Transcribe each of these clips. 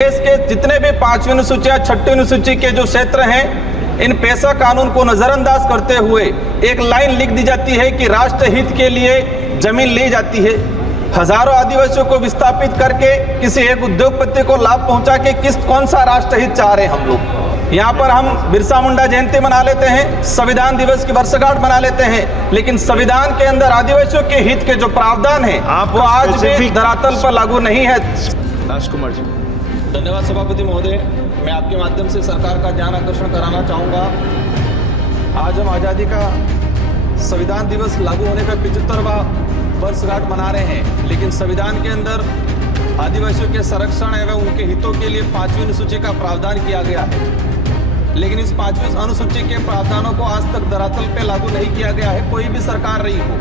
देश के जितने भी 5वीं अनुसूची या 6वीं अनुसूची के जो क्षेत्र हैं, इन पेशा कानून को नजरअंदाज करते हुए एक लाइन लिख दी जाती है कि राष्ट्र हित के लिए जमीन ली जाती है। हजारों आदिवासियों को विस्थापित करके किसी एक उद्योगपति को लाभ पहुंचा के कौन सा राष्ट्र हित चाह रहे हैं हम लोग। यहाँ पर हम बिरसा मुंडा जयंती मना लेते हैं, संविधान दिवस की वर्षगांठ मना लेते हैं, लेकिन संविधान के अंदर आदिवासियों के हित के जो प्रावधान है वो आज भी धरातल पर लागू नहीं है। राजकुमार जी, धन्यवाद सभापति महोदय। मैं आपके माध्यम से सरकार का ध्यान आकर्षण कराना चाहूँगा। आज हम आज़ादी का संविधान दिवस लागू होने का 75वां वर्षगांठ मना रहे हैं, लेकिन संविधान के अंदर आदिवासियों के संरक्षण एवं उनके हितों के लिए 5वीं अनुसूची का प्रावधान किया गया है, लेकिन इस 5वीं अनुसूची के प्रावधानों को आज तक धरातल पे लागू नहीं किया गया है। कोई भी सरकार रही हो,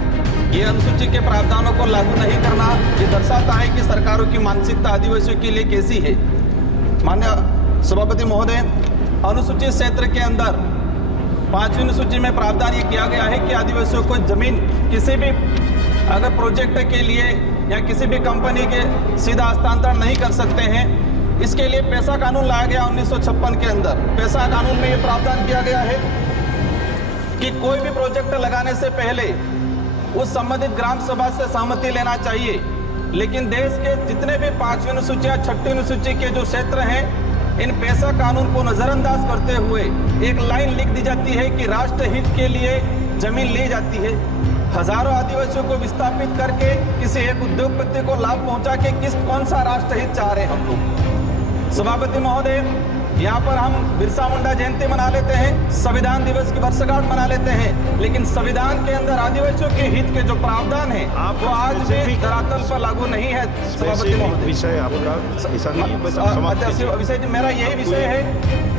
ये अनुसूची के प्रावधानों को लागू नहीं करना ये दर्शाता है कि सरकारों की मानसिकता आदिवासियों के लिए कैसी है। माननीय सभापति महोदय, अनुसूचित क्षेत्र के अंदर 5वीं अनुसूची में प्रावधान ये किया गया है कि आदिवासियों को जमीन किसी भी अगर प्रोजेक्ट के लिए या किसी भी कंपनी के सीधा हस्तांतरण नहीं कर सकते हैं। इसके लिए पेशा कानून लाया गया 1956 के अंदर। पेशा कानून में ये प्रावधान किया गया है कि कोई भी प्रोजेक्ट लगाने से पहले उस संबंधित ग्राम सभा से सहमति लेना चाहिए। लेकिन देश के जितने भी 5वीं अनुसूची या 6वीं अनुसूची के जो क्षेत्र हैं, इन पेशा कानून को नजरअंदाज करते हुए एक लाइन लिख दी जाती है कि राष्ट्र हित के लिए जमीन ली जाती है। हजारों आदिवासियों को विस्थापित करके किसी एक उद्योगपति को लाभ पहुंचा के कौन सा राष्ट्र हित चाह रहे हैं हम लोग। सभापति महोदय, यहाँ पर हम बिरसा मुंडा जयंती मना लेते हैं, संविधान दिवस की वर्षगांठ मना लेते हैं, लेकिन संविधान के अंदर आदिवासियों के हित के जो प्रावधान है वो आज भी धरातल पर लागू नहीं है। सभापति महोदय, विषय आपका विषय मेरा यही विषय है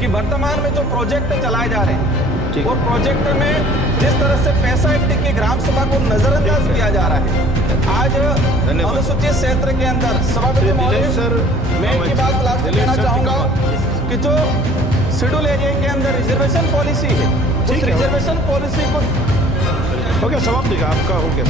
कि वर्तमान में जो प्रोजेक्ट चलाए जा रहे हैं वो प्रोजेक्ट में जिस तरह से पैसा एक्ट की ग्राम सभा को नजरअंदाज किया जा रहा है आज अनुसूचित क्षेत्र के अंदर। सभापति महोदय, मैं एक ही बात लास्ट कहना चाहूंगा कि जो शेड्यूल एरिया के अंदर रिजर्वेशन पॉलिसी है, उस रिजर्वेशन पॉलिसी को हो गया समाप्त, आपका हो गया।